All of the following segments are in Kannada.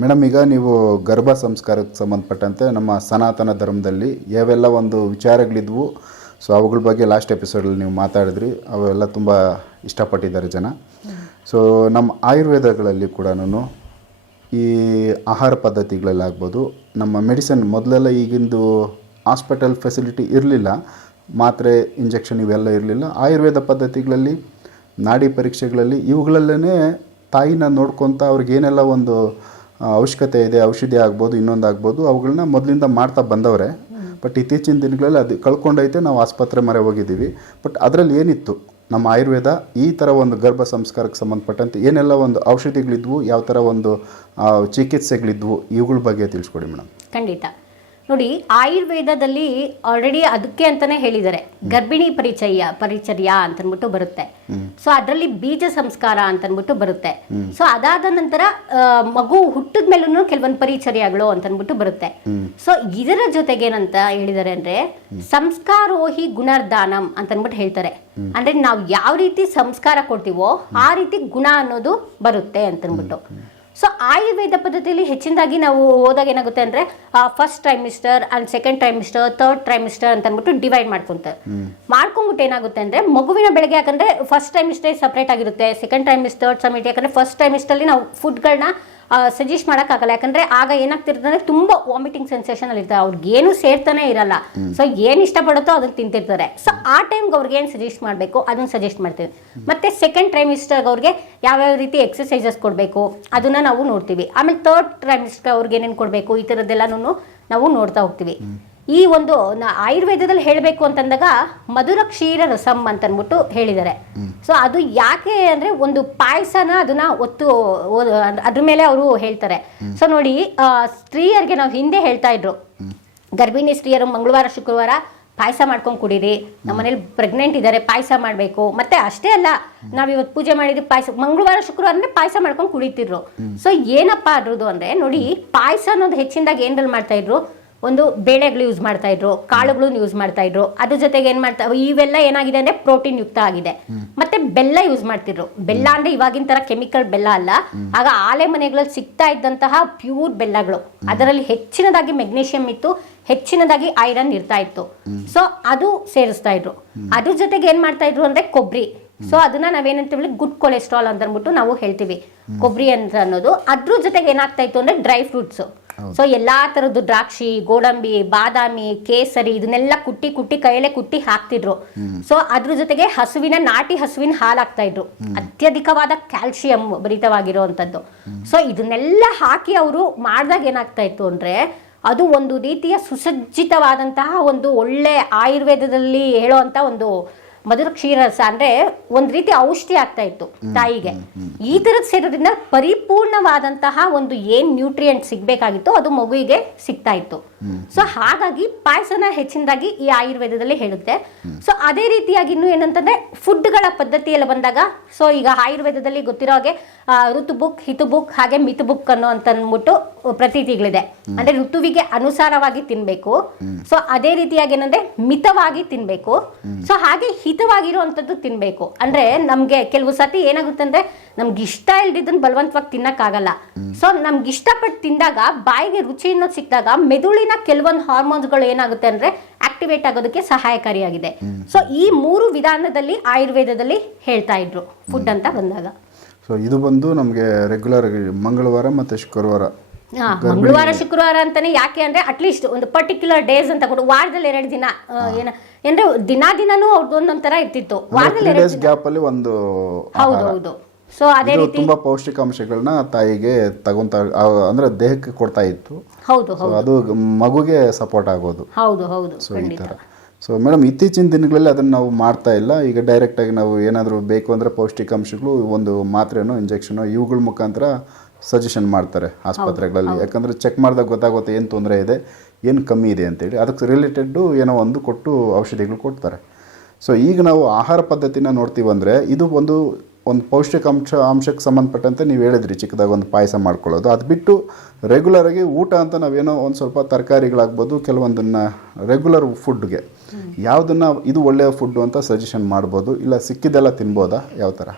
ಮೇಡಮ್, ಈಗ ನೀವು ಗರ್ಭ ಸಂಸ್ಕಾರಕ್ಕೆ ಸಂಬಂಧಪಟ್ಟಂತೆ ನಮ್ಮ ಸನಾತನ ಧರ್ಮದಲ್ಲಿ ಯಾವೆಲ್ಲ ಒಂದು ವಿಚಾರಗಳಿದ್ವು, ಸೊ ಅವುಗಳ ಬಗ್ಗೆ ಲಾಸ್ಟ್ ಎಪಿಸೋಡಲ್ಲಿ ನೀವು ಮಾತಾಡಿದ್ರಿ, ಅವೆಲ್ಲ ತುಂಬ ಇಷ್ಟಪಟ್ಟಿದ್ದಾರೆ ಜನ. ಸೊ ನಮ್ಮ ಆಯುರ್ವೇದಗಳಲ್ಲಿ ಕೂಡ ಈ ಆಹಾರ ಪದ್ಧತಿಗಳಲ್ಲಾಗ್ಬೋದು ನಮ್ಮ ಮೆಡಿಸಿನ್ ಮೊದಲೆಲ್ಲ ಈಗಿಂದು ಹಾಸ್ಪಿಟಲ್ ಫೆಸಿಲಿಟಿ ಇರಲಿಲ್ಲ, ಮಾತ್ರೆ ಇಂಜೆಕ್ಷನ್ ಇವೆಲ್ಲ ಇರಲಿಲ್ಲ. ಆಯುರ್ವೇದ ಪದ್ಧತಿಗಳಲ್ಲಿ, ನಾಡಿ ಪರೀಕ್ಷೆಗಳಲ್ಲಿ ಇವುಗಳಲ್ಲೇ ತಾಯಿನ ನೋಡ್ಕೊತ ಅವ್ರಿಗೆ ಏನೆಲ್ಲ ಒಂದು ಅವಶ್ಯಕತೆ ಇದೆ, ಔಷಧಿ ಆಗ್ಬೋದು, ಇನ್ನೊಂದು ಆಗ್ಬೋದು ಅವುಗಳನ್ನ ಮೊದಲಿಂದ ಮಾಡ್ತಾ ಬಂದವರೇ. ಬಟ್ ಇತ್ತೀಚಿನ ದಿನಗಳಲ್ಲಿ ಅದು ಕಳ್ಕೊಂಡೈತೆ, ನಾವು ಆಸ್ಪತ್ರೆ ಮರೆ ಹೋಗಿದ್ದೀವಿ. ಬಟ್ ಅದರಲ್ಲಿ ಏನಿತ್ತು? ನಮ್ಮ ಆಯುರ್ವೇದ ಈ ಥರ ಒಂದು ಗರ್ಭ ಸಂಸ್ಕಾರಕ್ಕೆ ಸಂಬಂಧಪಟ್ಟಂತೆ ಏನೆಲ್ಲ ಒಂದು ಔಷಧಿಗಳಿದ್ವು, ಯಾವ ಥರ ಒಂದು ಚಿಕಿತ್ಸೆಗಳಿದ್ವು, ಇವುಗಳ ಬಗ್ಗೆ ತಿಳಿಸ್ಕೊಡಿ ಮೇಡಮ್. ಖಂಡಿತ. ನೋಡಿ ಆಯುರ್ವೇದದಲ್ಲಿ ಆಲ್ರೆಡಿ ಅದಕ್ಕೆ ಅಂತಾನೆ ಹೇಳಿದ್ದಾರೆ. ಗರ್ಭಿಣಿ ಪರಿಚಯ ಪರಿಚರ್ಯ ಅಂತನ್ಬಿಟ್ಟು ಬರುತ್ತೆ. ಸೊ ಅದರಲ್ಲಿ ಬೀಜ ಸಂಸ್ಕಾರ ಅಂತನ್ಬಿಟ್ಟು ಬರುತ್ತೆ. ಸೊ ಅದಾದ ನಂತರ ಮಗು ಹುಟ್ಟಿದ ಮೇಲೂ ಕೆಲವೊಂದು ಪರಿಚರ್ಯಗಳು ಅಂತನ್ಬಿಟ್ಟು ಬರುತ್ತೆ. ಸೊ ಇದರ ಜೊತೆಗೆ ಏನಂತ ಹೇಳಿದ್ದಾರೆ ಅಂದ್ರೆ ಸಂಸ್ಕಾರೋಹಿ ಗುಣರ್ದಾನಂ ಅಂತನ್ಬಿಟ್ಟು ಹೇಳ್ತಾರೆ. ಅಂದ್ರೆ ನಾವು ಯಾವ ರೀತಿ ಸಂಸ್ಕಾರ ಕೊಡ್ತೀವೋ ಆ ರೀತಿ ಗುಣ ಅನ್ನೋದು ಬರುತ್ತೆ ಅಂತನ್ಬಿಟ್ಟು. ಸೊ ಆಯುರ್ವೇದ ಪದ್ಧತಿಯಲ್ಲಿ ಹೆಚ್ಚಿನದಾಗಿ ನಾವು ಹೋದಾಗ ಏನಾಗುತ್ತೆ ಅಂದ್ರೆ first trimester and second trimester third trimester ಅಂತ ಅಂದ್ಬಿಟ್ಟು ಡಿವೈಡ್ ಮಾಡ್ಕೊಂತಾರೆ ಮಾಡ್ಕೊಂಬಿಟ್ಟು ಏನಾಗುತ್ತೆ ಅಂದ್ರೆ, ಮಗುವಿನ ಬೆಳಗ್ಗೆ ಯಾಕಂದ್ರೆ ಫಸ್ಟ್ ಟ್ರೈಮಿಸ್ಟರ್ ಸಪ್ರೇಟ್ ಆಗಿರುತ್ತೆ ಸೆಕೆಂಡ್ ಟ್ರೈಮಿಸ್ಟರ್ ಸಮಿಟ್ ಯಾಕಂದ್ರೆ ಫಸ್ಟ್ ಟ್ರೈಮಿಸ್ಟಲ್ಲಿ ನಾವು ಫುಡ್ಗಳನ್ನ ಸಜೆಸ್ಟ್ ಮಾಡೋಕ್ಕಾಗಲ್ಲ. ಯಾಕಂದ್ರೆ ಆಗ ಏನಾಗ್ತಿರ್ತಂದ್ರೆ ತುಂಬ ವಾಮಿಟಿಂಗ್ ಸೆನ್ಸೇಷನ್ ಅಲ್ಲಿ ಇರ್ತಾರೆ. ಅವ್ರಿಗೆ ಏನು ಸೇರ್ತಾನೆ ಇರಲ್ಲ. ಸೊ ಏನು ಇಷ್ಟಪಡುತ್ತೋ ಅದನ್ನ ತಿಂತಿರ್ತಾರೆ. ಸೊ ಆ ಟೈಮ್ಗೆ ಅವ್ರಿಗೆ ಏನು ಸಜೆಸ್ಟ್ ಮಾಡಬೇಕು? ಅದನ್ನ ಸಜೆಸ್ಟ್ ಮಾಡ್ತೀವಿ. ಮತ್ತೆ ಸೆಕೆಂಡ್ ಟ್ರೈಮಿಸ್ಟರ್ ಅವ್ರಿಗೆ ಯಾವ್ಯಾವ ರೀತಿ ಎಕ್ಸಸೈಸಸ್ ಕೊಡಬೇಕು? ಅದನ್ನ ನಾವು ನೋಡ್ತೀವಿ. ಆಮೇಲೆ ಥರ್ಡ್ ಟ್ರೈಮಿಸ್ಟರ್ ಅವ್ರಿಗೆ ಏನೇನು ಕೊಡಬೇಕು? ಈ ಥರದ್ದೆಲ್ಲನೂ ನಾವು ನೋಡ್ತಾ ಹೋಗ್ತೀವಿ. ಈ ಒಂದು ಆಯುರ್ವೇದದಲ್ಲಿ ಹೇಳಬೇಕು ಅಂತಂದಾಗ ಮಧುರ ಕ್ಷೀರ ರಸಂ ಅಂತ ಅಂದ್ಬಿಟ್ಟು ಹೇಳಿದ್ದಾರೆ ಸೊ ಅದು ಯಾಕೆ ಅಂದ್ರೆ ಒಂದು ಪಾಯಸನ ಅದನ್ನ ಒತ್ತು ಅದ್ರ ಮೇಲೆ ಅವರು ಹೇಳ್ತಾರೆ. ಸೊ ನೋಡಿ ಸ್ತ್ರೀಯರಿಗೆ ನಾವು ಹಿಂದೆ ಹೇಳ್ತಾ ಇದ್ರು. ಗರ್ಭಿಣಿ ಸ್ತ್ರೀಯರು ಮಂಗಳವಾರ ಶುಕ್ರವಾರ ಪಾಯಸ ಮಾಡ್ಕೊಂಡು ಕುಡೀರಿ. ನಮ್ಮ ಮನೇಲಿ ಪ್ರೆಗ್ನೆಂಟ್ ಇದ್ದಾರೆ ಪಾಯಸ ಮಾಡಬೇಕು. ಮತ್ತೆ ಅಷ್ಟೇ ಅಲ್ಲ ನಾವ್ ಇವತ್ತು ಪೂಜೆ ಮಾಡಿದ್ರೆ ಪಾಯಸ ಮಂಗಳವಾರ ಶುಕ್ರವಾರ ಅಂದ್ರೆ ಪಾಯಸ ಮಾಡ್ಕೊಂಡು ಕುಡಿತಿದ್ರು. ಸೊ ಏನಪ್ಪಾ ಅದ್ರದ್ದು ಅಂದ್ರೆ ನೋಡಿ ಪಾಯಸ ಅನ್ನೋದು ಹೆಚ್ಚಿನದಾಗಿ ಏನ್ರಲ್ಲಿ ಮಾಡ್ತಾ ಇದ್ರು? ಒಂದು ಬೇಳೆಗಳು ಯೂಸ್ ಮಾಡ್ತಾ ಇದ್ರು, ಕಾಳುಗಳು ಯೂಸ್ ಮಾಡ್ತಾ ಇದ್ರು. ಅದ್ರ ಜೊತೆಗೆ ಏನ್ ಮಾಡ್ತಾ ಇವೆಲ್ಲ ಏನಾಗಿದೆ ಅಂದ್ರೆ ಪ್ರೋಟೀನ್ ಯುಕ್ತ ಆಗಿದೆ. ಮತ್ತೆ ಬೆಲ್ಲ ಯೂಸ್ ಮಾಡ್ತಿದ್ರು. ಬೆಲ್ಲ ಅಂದ್ರೆ ಇವಾಗಿನ ತರ ಕೆಮಿಕಲ್ ಬೆಲ್ಲ ಅಲ್ಲ. ಆಗ ಆಲೆ ಮನೆಗಳಲ್ಲಿ ಸಿಗ್ತಾ ಇದ್ದಂತಹ ಪ್ಯೂರ್ ಬೆಲ್ಲಗಳು. ಅದರಲ್ಲಿ ಹೆಚ್ಚಿನದಾಗಿ ಮೆಗ್ನೀಷಿಯಂ ಇತ್ತು, ಹೆಚ್ಚಿನದಾಗಿ ಐರನ್ ಇರ್ತಾ ಇತ್ತು. ಸೊ ಅದು ಸೇರಿಸ್ತಾ ಇದ್ರು. ಅದ್ರ ಜೊತೆಗೆ ಏನ್ ಮಾಡ್ತಾ ಇದ್ರು ಅಂದ್ರೆ ಕೊಬ್ಬರಿ ಸೊ ಅದನ್ನ ನಾವೇನಂತೀವಿ ಗುಡ್ ಕೊಲೆಸ್ಟ್ರಾಲ್ ಅಂತ ಅಂದ್ಬಿಟ್ಟು ನಾವು ಹೇಳ್ತೀವಿ. ಕೊಬ್ಬರಿ ಅಂತ ಅನ್ನೋದು. ಅದ್ರ ಜೊತೆಗೆ ಏನಾಗ್ತಾ ಇತ್ತು ಅಂದ್ರೆ ಡ್ರೈ ಫ್ರೂಟ್ಸ್ ಸೊ ಎಲ್ಲಾ ತರದ್ದು ದ್ರಾಕ್ಷಿ ಗೋಡಂಬಿ ಬಾದಾಮಿ ಕೇಸರಿ ಇದನ್ನೆಲ್ಲ ಕುಟ್ಟಿ ಕುಟ್ಟಿ ಕೈಯಲ್ಲೇ ಕುಟ್ಟಿ ಹಾಕ್ತಿದ್ರು. ಸೊ ಅದ್ರ ಜೊತೆಗೆ ಹಸುವಿನ ನಾಟಿ ಹಸುವಿನ ಹಾಲು ಹಾಕ್ತಾ ಇದ್ರು ಅತ್ಯಧಿಕವಾದ ಕ್ಯಾಲ್ಸಿಯಂ ಭರಿತವಾಗಿರುವಂತದ್ದು ಸೊ ಇದನ್ನೆಲ್ಲ ಹಾಕಿ ಅವರು ಮಾಡಿದಾಗ ಏನಾಗ್ತಾ ಇತ್ತು ಅಂದ್ರೆ ಅದು ಒಂದು ರೀತಿಯ ಸುಸಜ್ಜಿತವಾದಂತಹ ಒಂದು ಒಳ್ಳೆ ಆಯುರ್ವೇದದಲ್ಲಿ ಹೇಳುವಂತ ಒಂದು ಮಧುರ ಕ್ಷೀರಸ ಅಂದ್ರೆ ಒಂದ್ ರೀತಿ ಔಷಧಿ ಆಗ್ತಾ ಇತ್ತು ತಾಯಿಗೆ. ಈ ತರದ್ ಸೇರೋದ್ರಿಂದ ಪರಿಪೂರ್ಣವಾದಂತಹ ಒಂದು ಏನ್ ನ್ಯೂಟ್ರಿಯೆಂಟ್ ಸಿಗ್ಬೇಕಾಗಿತ್ತು ಅದು ಮಗುವಿಗೆ ಸಿಗ್ತಾ ಇತ್ತು. ಸೊ ಹಾಗಾಗಿ ಪಾಯಸನ ಹೆಚ್ಚಿನದಾಗಿ ಈ ಆಯುರ್ವೇದದಲ್ಲಿ ಹೇಳುತ್ತೆ. ಸೊ ಅದೇ ರೀತಿಯಾಗಿ ಇನ್ನು ಏನಂತಂದ್ರೆ ಫುಡ್ಗಳ ಪದ್ಧತಿಯಲ್ಲಿ ಬಂದಾಗ ಸೊ ಈಗ ಆಯುರ್ವೇದದಲ್ಲಿ ಗೊತ್ತಿರೋ ಹಾಗೆ ಋತು ಬುಕ್, ಹಿತು ಬುಕ್, ಹಾಗೆ ಮಿತು ಬುಕ್ ಅನ್ನೋ ಅಂತ ಅಂದ್ಬಿಟ್ಟು ಪ್ರತೀತಿಗಳಿದೆ. ಅಂದ್ರೆ ಋತುವಿಗೆ ಅನುಸಾರವಾಗಿ ತಿನ್ಬೇಕು. ಸೊ ಅದೇ ರೀತಿಯಾಗಿ ಏನಂದ್ರೆ ಮಿತವಾಗಿ ತಿನ್ಬೇಕು. ಸೊ ಹಾಗೆ ಹಿತವಾಗಿರುವಂತದ್ದು ತಿನ್ಬೇಕು. ಅಂದ್ರೆ ನಮ್ಗೆ ಕೆಲವು ಸತಿ ಏನಾಗುತ್ತೆ ಅಂದ್ರೆ ನಮ್ಗೆ ಇಷ್ಟ ಇಲ್ದಿದ್ದನ್ನ ಬಲವಂತವಾಗಿ ತಿನ್ನಕ್ಕಾಗಲ್ಲ. ಸೊ ನಮ್ಗೆ ಇಷ್ಟಪಟ್ಟು ತಿಂದಾಗ ಬಾಯಿಗೆ ರುಚಿ ಅನ್ನೋದು ಸಿಕ್ಕಿದಾಗ ಮೆದುಳಿನ ಕೆಲವೊಂದು ಹಾರ್ಮೋನ್ಸ್ಗಳು ಏನಾಗುತ್ತೆ ಅಂದ್ರೆ ಆಕ್ಟಿವೇಟ್ ಆಗೋದಕ್ಕೆ ಸಹಾಯಕಾರಿಯಾಗಿದೆ. ಸೊ ಈ ಮೂರು ವಿಧಾನದಲ್ಲಿ ಆಯುರ್ವೇದದಲ್ಲಿ ಹೇಳ್ತಾ ಇದ್ರು ಫುಡ್ ಅಂತ ಬಂದಾಗ. ಸೊ ಇದು ಬಂದು ನಮಗೆ ರೆಗ್ಯುಲರ್ ಮಂಗಳವಾರ ಮತ್ತು ಶುಕ್ರವಾರ. ಮಂಗಳವಾರ ಶುಕ್ರವಾರ ಅಂತಾನೆ ಯಾಕೆ ಅಂದ್ರೆ ಅಟ್ಲೀಸ್ಟ್ ಒಂದು ಪರ್ಟಿಕ್ಯುಲರ್ ಡೇಸ್ ಅಂತ ಕೊಡು ವಾರದಲ್ಲಿ ಎರಡು ದಿನ ಏನ ಅಂದ್ರೆ ದಿನ ದಿನಾನು ಅವ್ರದ್ದು ಒಂದೊಂದ್ ತರ ಇರ್ತಿತ್ತು. ವಾರದಲ್ಲಿ ಎರಡು ಡೇಸ್ ಗ್ಯಾಪಲ್ಲಿ ಒಂದು ಹೌದು ಹೌದು ಸೊ ಅದೇ ಇದು ರೀತಿ ತುಂಬಾ ಪೌಷ್ಟಿಕಾಂಶಗಳನ್ನ ತಾಯಿಗೆ ತಗೊಂತ ಅಂದ್ರೆ ದೇಹಕ್ಕೆ ಕೊಡ್ತಾ ಇತ್ತು. ಹೌದು ಹೌದು. ಅದು ಮಗುಗೆ ಸಪೋರ್ಟ್ ಆಗೋದು. ಹೌದು ಹೌದು ಸೊ ಈ ತರ. ಸೊ ಮೇಡಮ್ ಇತ್ತೀಚಿನ ದಿನಗಳಲ್ಲಿ ಅದನ್ನ ನಾವು ಮಾಡ್ತಾ ಇಲ್ಲ. ಈಗ ಡೈರೆಕ್ಟಾಗಿ ನಾವು ಏನಾದರೂ ಬೇಕು ಅಂದ್ರೆ ಪೌಷ್ಟಿಕಾಂಶಗಳು ಒಂದು ಮಾತ್ರೆನೋ ಇಂಜೆಕ್ಷನೋ ಇವುಗಳ ಮುಖಾಂತರ ಸಜೆಷನ್ ಮಾಡ್ತಾರೆ ಆಸ್ಪತ್ರೆಗಳಲ್ಲಿ. ಯಾಕಂದ್ರೆ ಚೆಕ್ ಮಾಡಿದಾಗ ಗೊತ್ತಾಗುತ್ತೆ ಏನು ತೊಂದರೆ ಇದೆ ಏನು ಕಮ್ಮಿ ಇದೆ ಅಂತೇಳಿ. ಅದಕ್ಕೆ ರಿಲೇಟೆಡ್ಡು ಏನೋ ಒಂದು ಕೊಟ್ಟು ಔಷಧಿಗಳು ಕೊಡ್ತಾರೆ. ಸೊ ಈಗ ನಾವು ಆಹಾರ ಪದ್ಧತಿನ ನೋಡ್ತೀವಿ ಅಂದರೆ ಇದು ಒಂದು ಒಂದು ಪೌಷ್ಟಿಕಾಂಶ ಅಂಶಕ್ಕೆ ಸಂಬಂಧಪಟ್ಟಂತೆ ನೀವು ಹೇಳಿದ್ರಿ ಚಿಕ್ಕದಾಗ ಒಂದು ಪಾಯಸ ಮಾಡ್ಕೊಳ್ಳೋದು. ಅದು ಬಿಟ್ಟು ರೆಗ್ಯುಲರಾಗಿ ಊಟ ಅಂತ ನಾವೇನೋ ಒಂದು ಸ್ವಲ್ಪ ತರಕಾರಿಗಳಾಗ್ಬೋದು ಕೆಲವೊಂದನ್ನು ರೆಗ್ಯುಲರ್ ಫುಡ್ಗೆ ಯಾವುದನ್ನು ಇದು ಒಳ್ಳೆಯ ಫುಡ್ಡು ಅಂತ ಸಜೆಷನ್ ಮಾಡ್ಬೋದು ಇಲ್ಲ ಸಿಕ್ಕಿದ್ದೆಲ್ಲ ತಿನ್ಬೋದಾ? ಯಾವ ಥರ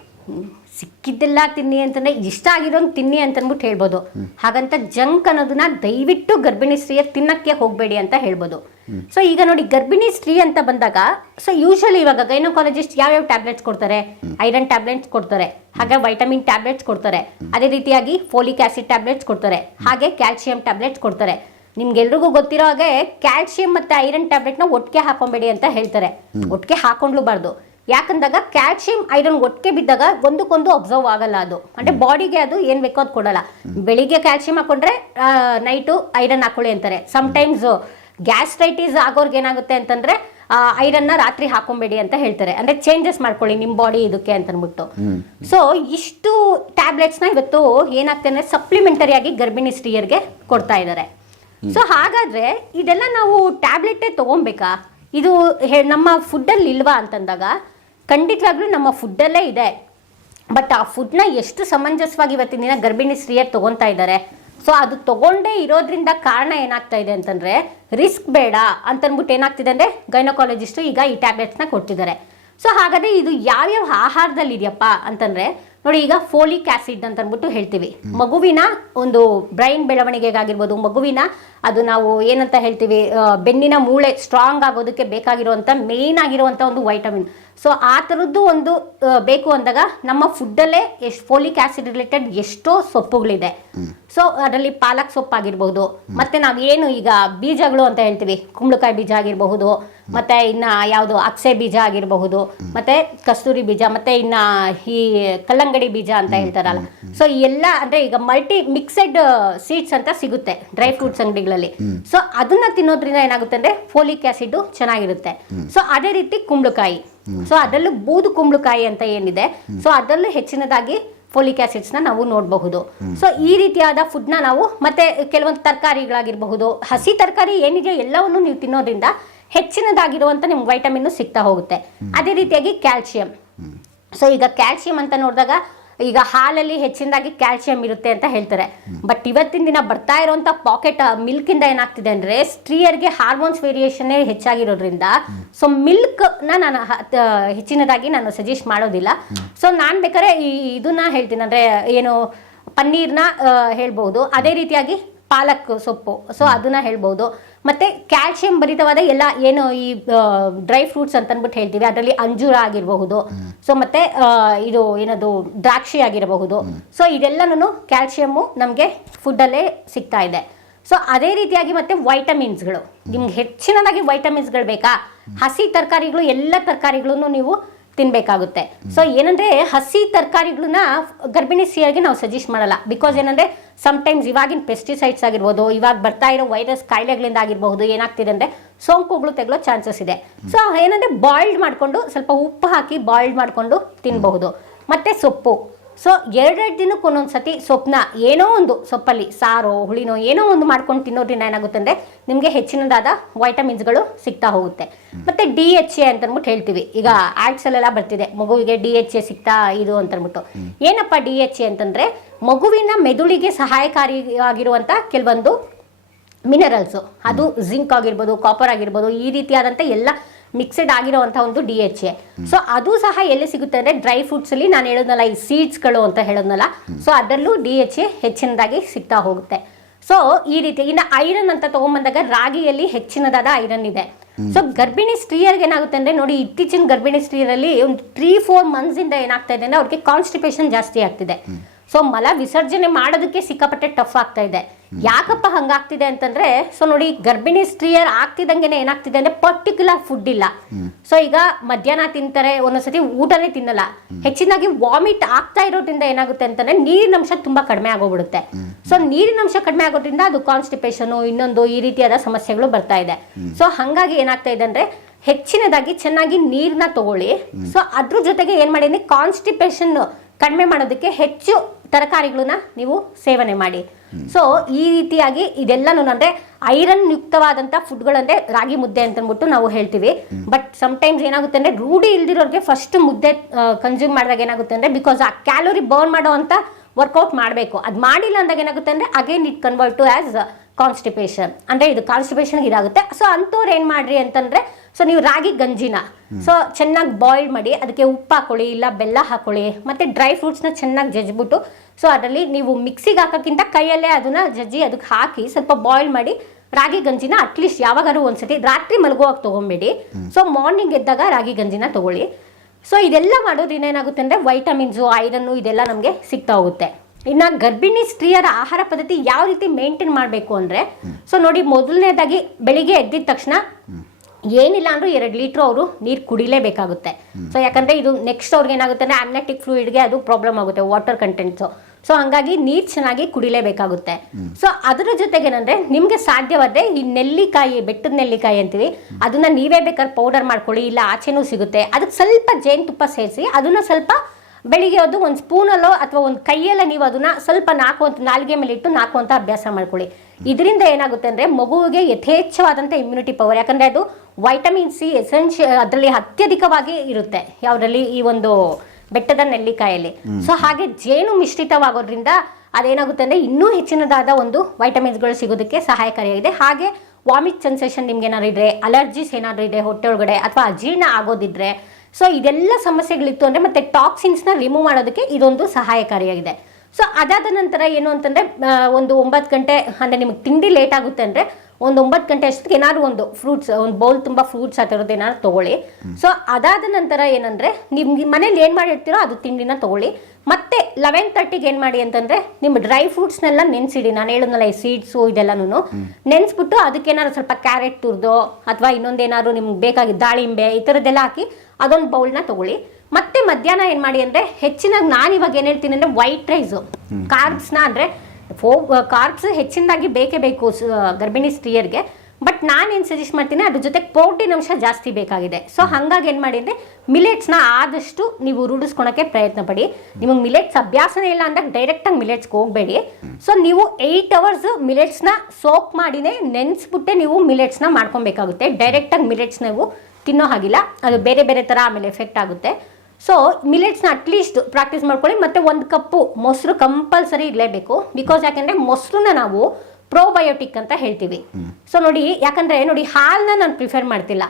ಸಿಕ್ಕಿದ್ದೆಲ್ಲ ತಿನ್ನಿ ಅಂತಂದ್ರೆ ಇಷ್ಟ ಆಗಿರೋದು ತಿನ್ನಿ ಅಂತ ಅಂದ್ಬಿಟ್ಟು ಹೇಳ್ಬೋದು. ಹಾಗಂತ ಜಂಕ್ ಅನ್ನೋದನ್ನ ದಯವಿಟ್ಟು ಗರ್ಭಿಣಿ ಸ್ತ್ರೀಯರು ತಿನ್ನಕ್ಕೆ ಹೋಗಬೇಡಿ ಅಂತ ಹೇಳ್ಬೋದು. ಸೊ ಈಗ ನೋಡಿ, ಗರ್ಭಿಣಿ ಸ್ತ್ರೀ ಅಂತ ಬಂದಾಗ ಸೊ ಯೂಶಲಿ ಇವಾಗ ಯಾವ ಯಾವ್ಯಾವ ಟ್ಯಾಬ್ಲೆಟ್ಸ್ ಕೊಡ್ತಾರೆ? ಐರನ್ ಟ್ಯಾಬ್ಲೆಟ್ಸ್ ಕೊಡ್ತಾರೆ. ಹಾಗೆ ವೈಟಮಿನ್ ಟ್ಯಾಬ್ಲೆಟ್ಸ್ ಕೊಡ್ತಾರೆ. ಅದೇ ರೀತಿಯಾಗಿ ಫೋಲಿಕ್ ಆಸಿಡ್ ಟ್ಯಾಬ್ಲೆಟ್ಸ್ ಕೊಡ್ತಾರೆ. ಹಾಗೆ ಕ್ಯಾಲ್ಸಿಯಂ ಟ್ಯಾಬ್ಲೆಟ್ಸ್ ಕೊಡ್ತಾರೆ. ನಿಮ್ಗೆಲ್ರಿಗೂ ಗೊತ್ತಿರೋ ಹಾಗೆ ಕ್ಯಾಲ್ಸಿಯಂ ಮತ್ತೆ ಐರನ್ ಟ್ಯಾಬ್ಲೆಟ್ನ ಒಟ್ಟಿಗೆ ಹಾಕೊಂಬೇಡಿ ಅಂತ ಹೇಳ್ತಾರೆ. ಒಟ್ಟಿಗೆ ಹಾಕೊಂಡ್ಲೂಬಾರ್ದು. ಯಾಕಂದಾಗ ಕ್ಯಾಲ್ಸಿಯಂ ಐರನ್ ಒಟ್ಟಿಗೆ ಬಿದ್ದಾಗ ಒಂದಕ್ಕೊಂದು ಅಬ್ಸರ್ವ್ ಆಗಲ್ಲ ಅದು. ಅಂದ್ರೆ ಬಾಡಿಗೆ ಅದು ಏನ್ ಬೇಕೋ ಅದು ಕೊಡಲ್ಲ. ಬೆಳಿಗ್ಗೆ ಕ್ಯಾಲ್ಸಿಯಂ ಹಾಕೊಂಡ್ರೆ ನೈಟು ಐರನ್ ಹಾಕೊಳ್ಳಿ ಅಂತಾರೆ. ಟೈಮ್ಸ್ ಗ್ಯಾಸ್ಟ್ರೈಟಿಸ್ ಆಗೋರ್ಗೆ ಏನಾಗುತ್ತೆ ಅಂತಂದ್ರೆ ಐರನ್ನ ರಾತ್ರಿ ಹಾಕೊಂಬೇಡಿ ಅಂತ ಹೇಳ್ತಾರೆ. ಅಂದ್ರೆ ಚೇಂಜಸ್ ಮಾಡ್ಕೊಳ್ಳಿ ನಿಮ್ಮ ಬಾಡಿ ಇದಕ್ಕೆ ಅಂತ ಅಂದ್ಬಿಟ್ಟು. ಸೊ ಇಷ್ಟು ಟ್ಯಾಬ್ಲೆಟ್ಸ್ನ ಇವತ್ತು ಏನಾಗ್ತದೆ ಅಂದ್ರೆ ಸಪ್ಲಿಮೆಂಟರಿ ಆಗಿ ಗರ್ಭಿಣಿ ಸ್ತ್ರೀಯರಿಗೆ ಕೊಡ್ತಾ ಇದ್ದಾರೆ. ಸೊ ಹಾಗಾದ್ರೆ ಇದೆಲ್ಲ ನಾವು ಟ್ಯಾಬ್ಲೆಟೇ ತಗೊಬೇಕಾ? ಇದು ನಮ್ಮ ನಮ್ಮ ಫುಡ್ಡಲ್ಲಿ ಇಲ್ವಾ ಅಂತಂದಾಗ ಖಂಡಿತವಾಗ್ಲೂ ನಮ್ಮ ಫುಡ್ಡಲ್ಲೇ ಇದೆ. ಬಟ್ ಆ ಫುಡ್ನ ಎಷ್ಟು ಸಮಂಜಸವಾಗಿ ಇವತ್ತಿನ ದಿನ ಗರ್ಭಿಣಿ ಸ್ತ್ರೀಯರು ತೊಗೊತಾ ಇದ್ದಾರೆ. ಸೊ ಅದು ತಗೊಂಡೇ ಇರೋದ್ರಿಂದ ಕಾರಣ ಏನಾಗ್ತಾ ಇದೆ ಅಂತಂದ್ರೆ ರಿಸ್ಕ್ ಬೇಡ ಅಂತನ್ಬಿಟ್ಟು ಏನಾಗ್ತಿದೆ ಅಂದ್ರೆ ಗೈನಕಾಲಜಿಸ್ಟು ಈಗ ಈ ಟ್ಯಾಬ್ಲೆಟ್ಸ್ನ ಕೊಡ್ತಿದ್ದಾರೆ. ಸೊ ಹಾಗಾದ್ರೆ ಇದು ಯಾವ್ಯಾವ ಆಹಾರದಲ್ಲಿ ಇದೆಯಪ್ಪ ಅಂತಂದ್ರೆ ನೋಡಿ ಈಗ ಫೋಲಿಕ್ ಆಸಿಡ್ ಅಂತ ಅಂದ್ಬಿಟ್ಟು ಹೇಳ್ತೀವಿ ಮಗುವಿನ ಒಂದು ಬ್ರೈನ್ ಬೆಳವಣಿಗೆಗಾಗಿರ್ಬೋದು ಮಗುವಿನ ಅದು ನಾವು ಏನಂತ ಹೇಳ್ತೀವಿ ಬೆನ್ನಿನ ಮೂಳೆ ಸ್ಟ್ರಾಂಗ್ ಆಗೋದಕ್ಕೆ ಬೇಕಾಗಿರುವಂಥ ಮೇಯ್ನ್ ಆಗಿರುವಂಥ ಒಂದು ವೈಟಮಿನ್ ಸೊ ಆ ಥರದ್ದು ಒಂದು ಬೇಕು ಅಂದಾಗ ನಮ್ಮ ಫುಡ್ಡಲ್ಲೇ ಎಷ್ಟು ಫೋಲಿಕ್ ಆ್ಯಸಿಡ್ ರಿಲೇಟೆಡ್ ಎಷ್ಟೋ ಸೊಪ್ಪುಗಳಿದೆ. ಸೊ ಅದರಲ್ಲಿ ಪಾಲಕ್ ಸೊಪ್ಪು ಆಗಿರ್ಬಹುದು ಮತ್ತೆ ಏನು ಈಗ ಬೀಜಗಳು ಅಂತ ಹೇಳ್ತೀವಿ. ಕುಂಬಳಕಾಯಿ ಬೀಜ ಆಗಿರಬಹುದು, ಮತ್ತೆ ಇನ್ನ ಯಾವುದು ಅಕ್ಸೆ ಬೀಜ ಆಗಿರಬಹುದು, ಮತ್ತೆ ಕಸ್ತೂರಿ ಬೀಜ, ಮತ್ತೆ ಇನ್ನ ಈ ಕಲ್ಲಂಗಡಿ ಬೀಜ ಅಂತ ಹೇಳ್ತಾರಲ್ಲ. ಸೊ ಎಲ್ಲ ಅಂದ್ರೆ ಈಗ ಮಲ್ಟಿ ಮಿಕ್ಸೆಡ್ ಸೀಡ್ಸ್ ಅಂತ ಸಿಗುತ್ತೆ ಡ್ರೈ ಫ್ರೂಟ್ಸ್ ಅಂಗಡಿಗಳಲ್ಲಿ. ಸೊ ಅದನ್ನ ತಿನ್ನೋದ್ರಿಂದ ಏನಾಗುತ್ತೆ ಅಂದ್ರೆ ಫೋಲಿಕ್ ಆಸಿಡ್ ಚೆನ್ನಾಗಿರುತ್ತೆ. ಸೊ ಅದೇ ರೀತಿ ಕುಂಬಳಕಾಯಿ. ಸೊ ಅದರಲ್ಲೂ ಬೂದು ಕುಂಬಳಕಾಯಿ ಅಂತ ಏನಿದೆ. ಸೊ ಅದರಲ್ಲೂ ಹೆಚ್ಚಿನದಾಗಿ ಫೋಲಿಕ್ ಆಸಿಡ್ಸ್ನ ನಾವು ನೋಡಬಹುದು. ಸೊ ಈ ರೀತಿಯಾದ ಫುಡ್ನ ನಾವು ಮತ್ತೆ ಕೆಲವೊಂದು ತರಕಾರಿಗಳಾಗಿರಬಹುದು. ಹಸಿ ತರಕಾರಿ ಏನಿದೆ ಎಲ್ಲವನ್ನು ನೀವು ತಿನ್ನೋದ್ರಿಂದ ಹೆಚ್ಚಿನದಾಗಿರುವಂತ ನಿಮ್ಗೆ ವೈಟಮಿನ್ ಸಿಗ್ತಾ ಹೋಗುತ್ತೆ. ಅದೇ ರೀತಿಯಾಗಿ ಕ್ಯಾಲ್ಸಿಯಂ ಸೊ ಈಗ ಕ್ಯಾಲ್ಸಿಯಂ ಅಂತ ನೋಡಿದಾಗ ಈಗ ಹಾಲಲ್ಲಿ ಹೆಚ್ಚಿನದಾಗಿ ಕ್ಯಾಲ್ಸಿಯಂ ಇರುತ್ತೆ ಅಂತ ಹೇಳ್ತಾರೆ. ಬಟ್ ಇವತ್ತಿನ ದಿನ ಬರ್ತಾ ಇರುವಂತ ಪಾಕೆಟ್ ಮಿಲ್ಕ್ ಇಂದ ಏನಾಗ್ತಿದೆ ಅಂದ್ರೆ ಸ್ತ್ರೀಯರಿಗೆ ಹಾರ್ಮೋನ್ಸ್ ವೇರಿಯೇಷನ್ ಹೆಚ್ಚಾಗಿರೋದ್ರಿಂದ ಸೊ ಮಿಲ್ಕ್ ನಾನು ಹೆಚ್ಚಿನದಾಗಿ ನಾನು ಸಜೆಸ್ಟ್ ಮಾಡೋದಿಲ್ಲ. ಸೊ ನಾನು ಬೇಕಾದ್ರೆ ಈ ಇದನ್ನ ಹೇಳ್ತೀನಿ ಅಂದ್ರೆ ಏನು ಪನ್ನೀರ್ನ ಹೇಳ್ಬಹುದು ಅದೇ ರೀತಿಯಾಗಿ ಪಾಲಕ್ ಸೊಪ್ಪು. ಸೊ ಅದನ್ನ ಹೇಳ್ಬಹುದು ಮತ್ತೆ ಕ್ಯಾಲ್ಸಿಯಂ ಭರಿತವಾದ ಎಲ್ಲ ಏನು ಈ ಡ್ರೈ ಫ್ರೂಟ್ಸ್ ಅಂತ ಅಂದ್ಬಿಟ್ಟು ಹೇಳ್ತೀವಿ ಅದರಲ್ಲಿ ಅಂಜೂರ ಆಗಿರಬಹುದು. ಸೊ ಮತ್ತೆ ಇದು ಏನದು ದ್ರಾಕ್ಷಿ ಆಗಿರಬಹುದು. ಸೊ ಇದೆಲ್ಲನೂ ಕ್ಯಾಲ್ಸಿಯಮ್ಮು ನಮಗೆ ಫುಡ್ಡಲ್ಲೇ ಸಿಗ್ತಾ ಇದೆ. ಸೊ ಅದೇ ರೀತಿಯಾಗಿ ಮತ್ತೆ ವೈಟಮಿನ್ಸ್ಗಳು ನಿಮ್ಗೆ ಹೆಚ್ಚಿನದಾಗಿ ವೈಟಮಿನ್ಸ್ಗಳು ಬೇಕಾ? ಹಸಿ ತರಕಾರಿಗಳು ಎಲ್ಲ ತರಕಾರಿಗಳನ್ನು ನೀವು ತಿನ್ಬೇಕಾಗುತ್ತೆ. ಸೊ ಏನಂದ್ರೆ ಹಸಿ ತರಕಾರಿಗಳನ್ನ ಗರ್ಭಿಣಿ ಸಿಯಾಗಿ ನಾವು ಸಜೆಸ್ಟ್ ಮಾಡಲ್ಲ. ಬಿಕಾಸ್ ಏನಂದ್ರೆ ಟೈಮ್ಸ್ ಇವಾಗಿನ ಪೆಸ್ಟಿಸೈಡ್ಸ್ ಆಗಿರ್ಬೋದು, ಇವಾಗ ಬರ್ತಾ ಇರೋ ವೈರಸ್ ಕಾಯಿಲೆಗಳಿಂದ ಆಗಿರಬಹುದು, ಏನಾಗ್ತಿದೆ ಅಂದರೆ ಸೋಂಕುಗಳು ತೆಗಲೋ ಚಾನ್ಸಸ್ ಇದೆ. ಸೊ ಏನಂದರೆ ಬಾಯ್ಲ್ಡ್ ಮಾಡಿಕೊಂಡು ಸ್ವಲ್ಪ ಉಪ್ಪು ಹಾಕಿ ಬಾಯ್ಲ್ಡ್ ಮಾಡಿಕೊಂಡು ತಿನ್ನಬಹುದು ಮತ್ತು ಸೊಪ್ಪು. ಸೊ ಎರಡೆರಡು ದಿನಕ್ಕೆ ಒಂದೊಂದು ಸತಿ ಸೊಪ್ಪನ್ನ ಏನೋ ಒಂದು ಸೊಪ್ಪಲ್ಲಿ ಸಾರೋ ಹುಳಿನೋ ಏನೋ ಒಂದು ಮಾಡ್ಕೊಂಡು ತಿನ್ನೋದ್ರಿಂದ ಏನಾಗುತ್ತೆ ಅಂದರೆ ನಿಮಗೆ ಹೆಚ್ಚಿನದಾದ ವೈಟಮಿನ್ಸ್ಗಳು ಸಿಗ್ತಾ ಹೋಗುತ್ತೆ. ಮತ್ತು ಡಿ ಎಚ್ ಎ ಅಂತ ಅಂದ್ಬಿಟ್ಟು ಹೇಳ್ತೀವಿ. ಈಗ ಆರ್ಟ್ಸಲ್ಲೆಲ್ಲ ಬರ್ತಿದೆ. ಮಗುವಿಗೆ ಡಿ ಎಚ್ ಎ ಸಿಗ್ತಾ ಇದು ಅಂತಂದ್ಬಿಟ್ಟು ಏನಪ್ಪ ಡಿ ಎಚ್ ಎ ಅಂತಂದರೆ ಮಗುವಿನ ಮೆದುಳಿಗೆ ಸಹಾಯಕಾರಿಯಾಗಿರುವಂಥ ಕೆಲವೊಂದು ಮಿನರಲ್ಸು ಅದು ಜಿಂಕ್ ಆಗಿರ್ಬೋದು ಕಾಪರ್ ಆಗಿರ್ಬೋದು ಈ ರೀತಿಯಾದಂಥ ಎಲ್ಲ ಮಿಕ್ಸೆಡ್ ಆಗಿರೋವಂಥ ಒಂದು ಡಿ ಎಚ್ ಎ ಸೊ ಅದು ಸಹ ಎಲ್ಲಿ ಸಿಗುತ್ತೆ ಅಂದರೆ ಡ್ರೈ ಫ್ರೂಟ್ಸಲ್ಲಿ ನಾನು ಹೇಳೋದ್ನಲ್ಲ, ಈ ಸೀಡ್ಸ್ಗಳು ಅಂತ ಹೇಳೋದ್ನಲ್ಲ. ಸೊ ಅದರಲ್ಲೂ ಡಿ ಎಚ್ ಎ ಹೆಚ್ಚಿನದಾಗಿ ಸಿಗ್ತಾ ಹೋಗುತ್ತೆ. ಸೊ ಈ ರೀತಿ ಇನ್ನು ಐರನ್ ಅಂತ ತಗೊಂಬಂದಾಗ ರಾಗಿಯಲ್ಲಿ ಹೆಚ್ಚಿನದಾದ ಐರನ್ ಇದೆ. ಸೊ ಗರ್ಭಿಣಿ ಸ್ತ್ರೀಯರಿಗೆ ಏನಾಗುತ್ತೆ ಅಂದ್ರೆ ನೋಡಿ, ಇತ್ತೀಚಿನ ಗರ್ಭಿಣಿ ಸ್ತ್ರೀಯರಲ್ಲಿ ಒಂದು ತ್ರೀ ಫೋರ್ ಮಂತ್ಸ್ ಇಂದ ಏನಾಗ್ತಾ ಇದೆ ಅಂದ್ರೆ ಅವ್ರಿಗೆ ಕಾನ್ಸ್ಟಿಪೇಷನ್ ಜಾಸ್ತಿ ಆಗ್ತಿದೆ. ಸೊ ಮಲ ವಿಸರ್ಜನೆ ಮಾಡೋದಕ್ಕೆ ಸಿಕ್ಕಾಪಟ್ಟೆ ಟಫ್ ಆಗ್ತಾ ಇದೆ. ಯಾಕಪ್ಪ ಹಂಗಾಗ್ತಿದೆ ಅಂತಂದ್ರೆ ಸೊ ನೋಡಿ, ಗರ್ಭಿಣಿ ಸ್ತ್ರೀಯರ್ ಆಗ್ತಿದಂಗೆನೆ ಏನಾಗ್ತಿದೆ ಅಂದ್ರೆ ಪರ್ಟಿಕ್ಯುಲರ್ ಫುಡ್ ಇಲ್ಲ. ಸೊ ಈಗ ಮಧ್ಯಾಹ್ನ ತಿಂತಾರೆ, ಒಂದೊಂದ್ಸತಿ ಊಟನೇ ತಿನ್ನಲ್ಲ. ಹೆಚ್ಚಿನಾಗಿ ವಾಮಿಟ್ ಆಗ್ತಾ ಇರೋದ್ರಿಂದ ಏನಾಗುತ್ತೆ ಅಂತಂದ್ರೆ ನೀರಿನ ಅಂಶ ತುಂಬಾ ಕಡಿಮೆ ಆಗೋಗ್ಬಿಡುತ್ತೆ. ಸೊ ನೀರಿನ ಅಂಶ ಕಡಿಮೆ ಆಗೋದ್ರಿಂದ ಅದು ಕಾನ್ಸ್ಟಿಪೇಷನ್ ಇನ್ನೊಂದು ಈ ರೀತಿಯಾದ ಸಮಸ್ಯೆಗಳು ಬರ್ತಾ ಇದೆ. ಸೊ ಹಂಗಾಗಿ ಏನಾಗ್ತಾ ಇದೆ ಅಂದ್ರೆ ಹೆಚ್ಚಿನದಾಗಿ ಚೆನ್ನಾಗಿ ನೀರನ್ನ ತಗೊಳ್ಳಿ. ಸೊ ಅದ್ರ ಜೊತೆಗೆ ಏನ್ ಮಾಡಿ ಕಾನ್ಸ್ಟಿಪೇಷನ್ ಕಡಿಮೆ ಮಾಡೋದಕ್ಕೆ ಹೆಚ್ಚು ತರಕಾರಿಗಳನ್ನ ನೀವು ಸೇವನೆ ಮಾಡಿ. ಸೊ ಈ ರೀತಿಯಾಗಿ ಇದೆಲ್ಲನೂ ಅಂದ್ರೆ ಐರನ್ ಯುಕ್ತವಾದಂಥ ಫುಡ್ಗಳಂದ್ರೆ ರಾಗಿ ಮುದ್ದೆ ಅಂತ ಅಂದ್ಬಿಟ್ಟು ನಾವು ಹೇಳ್ತೀವಿ. ಬಟ್ ಸಮಟೈಮ್ಸ್ ಏನಾಗುತ್ತೆ ಅಂದ್ರೆ ರೂಢಿ ಇಲ್ದಿರೋರಿಗೆ ಫಸ್ಟ್ ಮುದ್ದೆ ಕನ್ಸ್ಯೂಮ್ ಮಾಡಿದಾಗ ಏನಾಗುತ್ತೆ ಅಂದ್ರೆ ಬಿಕಾಸ್ ಆ ಕ್ಯಾಲೋರಿ ಬರ್ನ್ ಮಾಡೋ ಅಂತ ವರ್ಕೌಟ್ ಮಾಡಬೇಕು. ಅದು ಮಾಡಿಲ್ಲ ಅಂದಾಗ ಏನಾಗುತ್ತೆ ಅಂದ್ರೆ again it convert to as constipation ಅಂದ್ರೆ ಇದು ಕಾನ್ಸ್ಟಿಪೇಷನ್ ಇದಾಗುತ್ತೆ. ಸೊ ಅಂಥವ್ರು ಏನು ಮಾಡ್ರಿ ಅಂತಂದ್ರೆ ಸೊ ನೀವು ರಾಗಿ ಗಂಜಿನ. ಸೊ ಚೆನ್ನಾಗಿ ಬಾಯ್ಲ್ ಮಾಡಿ, ಅದಕ್ಕೆ ಉಪ್ಪು ಹಾಕೊಳ್ಳಿ, ಇಲ್ಲ ಬೆಲ್ಲ ಹಾಕೊಳ್ಳಿ, ಮತ್ತೆ ಡ್ರೈ ಫ್ರೂಟ್ಸ್ನ ಚೆನ್ನಾಗಿ ಜಜ್ಬಿಟ್ಟು ಸೊ ಅದರಲ್ಲಿ ನೀವು ಮಿಕ್ಸಿಗೆ ಹಾಕೋಕ್ಕಿಂತ ಕೈಯಲ್ಲೇ ಅದನ್ನ ಜಜ್ಜಿ ಅದಕ್ಕೆ ಹಾಕಿ ಸ್ವಲ್ಪ ಬಾಯ್ಲ್ ಮಾಡಿ, ರಾಗಿ ಗಂಜಿನ ಅಟ್ಲೀಸ್ಟ್ ಯಾವಾಗಾದ್ರು ಒಂದ್ಸತಿ, ರಾತ್ರಿ ಮಲಗುವಾಗ ತಗೊಬೇಡಿ. ಸೊ ಮಾರ್ನಿಂಗ್ ಎದ್ದಾಗ ರಾಗಿ ಗಂಜಿನ ತಗೊಳ್ಳಿ. ಸೊ ಇದೆಲ್ಲ ಮಾಡೋದ್ರಿಂದ ಏನಾಗುತ್ತೆ ಅಂದರೆ ವೈಟಮಿನ್ಸು ಐರನ್ನು ಇದೆಲ್ಲ ನಮಗೆ ಸಿಗ್ತಾ ಹೋಗುತ್ತೆ. ಇನ್ನು ಗರ್ಭಿಣಿ ಸ್ತ್ರೀಯರ ಆಹಾರ ಪದ್ಧತಿ ಯಾವ ರೀತಿ ಮೇಂಟೈನ್ ಮಾಡಬೇಕು ಅಂದರೆ ಸೊ ನೋಡಿ ಮೊದಲನೇದಾಗಿ ಬೆಳಿಗ್ಗೆ ಎದ್ದಿದ ತಕ್ಷಣ ಏನಿಲ್ಲ ಅಂದ್ರೂ ಎರಡು ಲೀಟ್ರ್ ಅವರು ನೀರು ಕುಡಿಲೇಬೇಕಾಗುತ್ತೆ. ಸೊ ಯಾಕಂದ್ರೆ ಇದು ನೆಕ್ಸ್ಟ್ ಅವ್ರಿಗೆ ಏನಾಗುತ್ತೆ ಅಂದರೆ ಆಮ್ನೆಟಿಕ್ ಫ್ಲೂಯಿಡ್ಗೆ ಅದು ಪ್ರಾಬ್ಲಮ್ ಆಗುತ್ತೆ ವಾಟರ್ ಕಂಟೆಂಟ್ಸು ಸೊ ಹಂಗಾಗಿ ನೀರು ಚೆನ್ನಾಗಿ ಕುಡಿಲೇಬೇಕಾಗುತ್ತೆ. ಸೊ ಅದರ ಜೊತೆಗೆ ಏನಂದ್ರೆ ನಿಮ್ಗೆ ಸಾಧ್ಯವಾದ್ರೆ ಈ ನೆಲ್ಲಿಕಾಯಿ ಬೆಟ್ಟದ ನೆಲ್ಲಿಕಾಯಿ ಅಂತೀವಿ ಅದನ್ನ ನೀವೇ ಬೇಕಾದ್ರೆ ಪೌಡರ್ ಮಾಡ್ಕೊಳ್ಳಿ ಇಲ್ಲ ಆಚೆನೂ ಸಿಗುತ್ತೆ. ಅದಕ್ಕೆ ಸ್ವಲ್ಪ ಜೇನುತುಪ್ಪ ಸೇರಿಸಿ ಅದನ್ನ ಸ್ವಲ್ಪ ಬೆಳಿಗ್ಗೆ ಅದು ಒಂದು ಸ್ಪೂನಲ್ಲೋ ಅಥವಾ ಒಂದು ಕೈಯಲ್ಲೇ ನೀವು ಅದನ್ನ ಸ್ವಲ್ಪ ನಾಲ್ಕುವಂತ ನಾಲ್ಗೆ ಮೇಲೆ ಇಟ್ಟು ನಾಲ್ಕುವಂತ ಅಭ್ಯಾಸ ಮಾಡ್ಕೊಳ್ಳಿ. ಇದರಿಂದ ಏನಾಗುತ್ತೆ ಅಂದ್ರೆ ಮಗುವಿಗೆ ಯಥೇಚ್ಛವಾದಂಥ ಇಮ್ಯುನಿಟಿ ಪವರ್ ಯಾಕಂದ್ರೆ ಅದು ವೈಟಮಿನ್ ಸಿ ಎಸೆನ್ಷಿಯಲ್ ಅದರಲ್ಲಿ ಅತ್ಯಧಿಕವಾಗಿ ಇರುತ್ತೆ ಯಾವುದರಲ್ಲಿ ಈ ಒಂದು ಬೆಟ್ಟದ ನೆಲ್ಲಿಕಾಯಲ್ಲಿ. ಸೊ ಹಾಗೆ ಜೇನು ಮಿಶ್ರಿತವಾಗೋದ್ರಿಂದ ಅದೇನಾಗುತ್ತೆ ಅಂದ್ರೆ ಇನ್ನೂ ಹೆಚ್ಚಿನದಾದ ಒಂದು ವೈಟಮಿನ್ಸ್ಗಳು ಸಿಗೋದಕ್ಕೆ ಸಹಾಯಕಾರಿಯಾಗಿದೆ. ಹಾಗೆ ವಾಮಿಟ್ ಸೆನ್ಸೇಷನ್ ನಿಮ್ಗೆ ಏನಾದ್ರು ಇದ್ರೆ ಅಲರ್ಜೀಸ್ ಏನಾದ್ರು ಇದೆ ಹೊಟ್ಟೆ ಒಳಗಡೆ ಅಥವಾ ಅಜೀರ್ಣ ಆಗೋದಿದ್ರೆ ಸೊ ಇದೆಲ್ಲ ಸಮಸ್ಯೆಗಳಿತ್ತು ಅಂದ್ರೆ ಮತ್ತೆ ಟಾಕ್ಸಿನ್ಸ್ನ ರಿಮೂವ್ ಮಾಡೋದಕ್ಕೆ ಇದೊಂದು ಸಹಾಯಕಾರಿಯಾಗಿದೆ. ಸೊ ಅದಾದ ನಂತರ ಏನು ಅಂತಂದ್ರೆ ಒಂದು ಒಂಬತ್ತು ಗಂಟೆ, ಅಂದ್ರೆ ನಿಮಗೆ ತಿಂಡಿ ಲೇಟ್ ಆಗುತ್ತೆ ಅಂದ್ರೆ ಒಂದು ಒಂಬತ್ತು ಗಂಟೆ ಅಷ್ಟೊತ್ತಿಗೆ ಏನಾದ್ರು ಒಂದು ಫ್ರೂಟ್ಸ್ ಒಂದು ಬೌಲ್ ತುಂಬ ಫ್ರೂಟ್ಸ್ ಆ ಥರದ್ದು ಏನಾದ್ರು ತಗೊಳ್ಳಿ. ಸೊ ಅದಾದ ನಂತರ ಏನಂದ್ರೆ, ನಿಮ್ಗೆ ಮನೇಲಿ ಏನು ಮಾಡಿರ್ತೀರೋ ಅದು ತಿಂಡಿನ ತಗೊಳ್ಳಿ. ಮತ್ತೆ ಲೆವೆನ್ ತರ್ಟಿಗೆ ಏನು ಮಾಡಿ ಅಂತಂದ್ರೆ ನಿಮ್ಮ ಡ್ರೈ ಫ್ರೂಟ್ಸ್ನೆಲ್ಲ ನೆನೆಸಿಡಿ. ನಾನು ಹೇಳಿದ್ನಲ್ಲ ಈ ಸೀಡ್ಸು ಇದೆಲ್ಲನೂ ನೆನೆಸ್ಬಿಟ್ಟು ಅದಕ್ಕೇನಾದ್ರು ಸ್ವಲ್ಪ ಕ್ಯಾರೆಟ್ ತುರ್ದು ಅಥವಾ ಇನ್ನೊಂದೇನಾದ್ರು ನಿಮ್ಗೆ ಬೇಕಾಗಿದ್ದ ದಾಳಿಂಬೆ ಈ ಥರದ್ದೆಲ್ಲ ಹಾಕಿ ಅದೊಂದು ಬೌಲ್ನ ತಗೊಳ್ಳಿ. ಮತ್ತೆ ಮಧ್ಯಾಹ್ನ ಏನು ಮಾಡಿ ಅಂದರೆ ಹೆಚ್ಚಿನಾಗಿ ನಾನು ಇವಾಗ ಏನು ಹೇಳ್ತೀನಿ ಅಂದರೆ ವೈಟ್ ರೈಸು ಕಾರ್ಬ್ಸ್ನ ಅಂದರೆ ಫೋ ಕಾರ್ಬ್ಸ್ ಹೆಚ್ಚಿನದಾಗಿ ಬೇಕೇ ಬೇಕು ಗರ್ಭಿಣಿ ಸ್ತ್ರೀಯರಿಗೆ. ಬಟ್ ನಾನೇನು ಸಜೆಸ್ಟ್ ಮಾಡ್ತೀನಿ, ಅದ್ರ ಜೊತೆ ಪ್ರೋಟೀನ್ ಅಂಶ ಜಾಸ್ತಿ ಬೇಕಾಗಿದೆ. ಸೊ ಹಾಗಾಗಿ ಏನು ಮಾಡಿ ಅಂದರೆ ಮಿಲೆಟ್ಸ್ನ ಆದಷ್ಟು ನೀವು ರೂಢಿಸ್ಕೊಳಕ್ಕೆ ಪ್ರಯತ್ನ ಪಡಿ. ನಿಮಗೆ ಮಿಲೆಟ್ಸ್ ಅಭ್ಯಾಸನೇ ಇಲ್ಲ ಅಂದಾಗ ಡೈರೆಕ್ಟಾಗಿ ಮಿಲೆಟ್ಸ್ಗೆ ಹೋಗಬೇಡಿ. ಸೊ ನೀವು ಏಯ್ಟ್ ಅವರ್ಸ್ ಮಿಲೆಟ್ಸ್ನ ಸೋಕ್ ಮಾಡಿನೇ ನೆನೆಸ್ಬಿಟ್ಟೆ ನೀವು ಮಿಲೆಟ್ಸ್ನ ಮಾಡ್ಕೊಬೇಕಾಗುತ್ತೆ. ಡೈರೆಕ್ಟಾಗಿ ಮಿಲೆಟ್ಸ್ ನೀವು ತಿನ್ನೋ ಹಾಗಿಲ್ಲ. ಅದು ಬೇರೆ ಬೇರೆ ಥರ ಆಮೇಲೆ ಎಫೆಕ್ಟ್ ಆಗುತ್ತೆ. ಸೊ ಮಿಲೆಟ್ಸ್ನ ಅಟ್ಲೀಸ್ಟ್ ಪ್ರಾಕ್ಟೀಸ್ ಮಾಡ್ಕೊಳ್ಳಿ. ಮತ್ತು ಒಂದು ಕಪ್ಪು ಮೊಸರು ಕಂಪಲ್ಸರಿ ಇರಲೇಬೇಕು. ಬಿಕಾಸ್ ಯಾಕೆಂದರೆ ಮೊಸರನ್ನ ನಾವು ಪ್ರೋಬಯೋಟಿಕ್ ಅಂತ ಹೇಳ್ತೀವಿ. ಸೊ ನೋಡಿ ಯಾಕಂದ್ರೆ ನೋಡಿ ಹಾಲನ್ನ ನಾನು ಪ್ರಿಫರ್ ಮಾಡ್ತಿಲ್ಲ.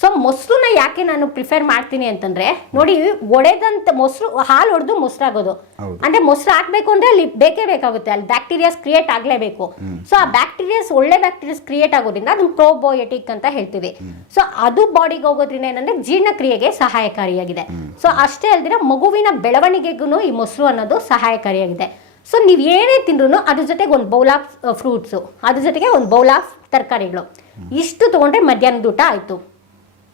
ಸೊ ಮೊಸರನ್ನ ಯಾಕೆ ನಾನು ಪ್ರಿಫರ್ ಮಾಡ್ತೀನಿ ಅಂತಂದ್ರೆ ನೋಡಿ ಒಡೆದಂತ ಮೊಸರು ಹಾಲು ಹೊಡೆದು ಮೊಸರಾಗೋದು. ಆಗೋದು ಅಂದ್ರೆ ಮೊಸರು ಹಾಕ್ಬೇಕು ಅಂದ್ರೆ ಅಲ್ಲಿ ಬೇಕೇ ಬೇಕಾಗುತ್ತೆ ಅಲ್ಲಿ ಬ್ಯಾಕ್ಟೀರಿಯಾಸ್ ಕ್ರಿಯೇಟ್ ಆಗಲೇಬೇಕು. ಸೊ ಆ ಬ್ಯಾಕ್ಟೀರಿಯಾಸ್ ಒಳ್ಳೆ ಬ್ಯಾಕ್ಟೀರಿಯಾಸ್ ಕ್ರಿಯೇಟ್ ಆಗೋದ್ರಿಂದ ಅದನ್ನ ಪ್ರೋಬಯೋಟಿಕ್ ಅಂತ ಹೇಳ್ತೀವಿ. ಸೊ ಅದು ಬಾಡಿಗೆ ಹೋಗೋದ್ರಿಂದ ಏನಂದ್ರೆ ಜೀರ್ಣಕ್ರಿಯೆಗೆ ಸಹಾಯಕಾರಿಯಾಗಿದೆ. ಸೊ ಅಷ್ಟೇ ಅಲ್ದಿರ ಮಗುವಿನ ಬೆಳವಣಿಗೆಗೂ ಈ ಮೊಸರು ಅನ್ನೋದು ಸಹಾಯಕಾರಿಯಾಗಿದೆ. ಸೊ ನೀವು ಏನೇ ತಿಂದ್ರು ಅದ್ರ ಜೊತೆಗೆ ಒಂದು ಬೌಲ್ ಆಫ್ ಫ್ರೂಟ್ಸು ಅದ್ರ ಜೊತೆಗೆ ಒಂದು ಬೌಲ್ ಆಫ್ ತರಕಾರಿಗಳು. ಇಷ್ಟು ತೊಗೊಂಡ್ರೆ ಮಧ್ಯಾಹ್ನದ ಊಟ ಆಯಿತು.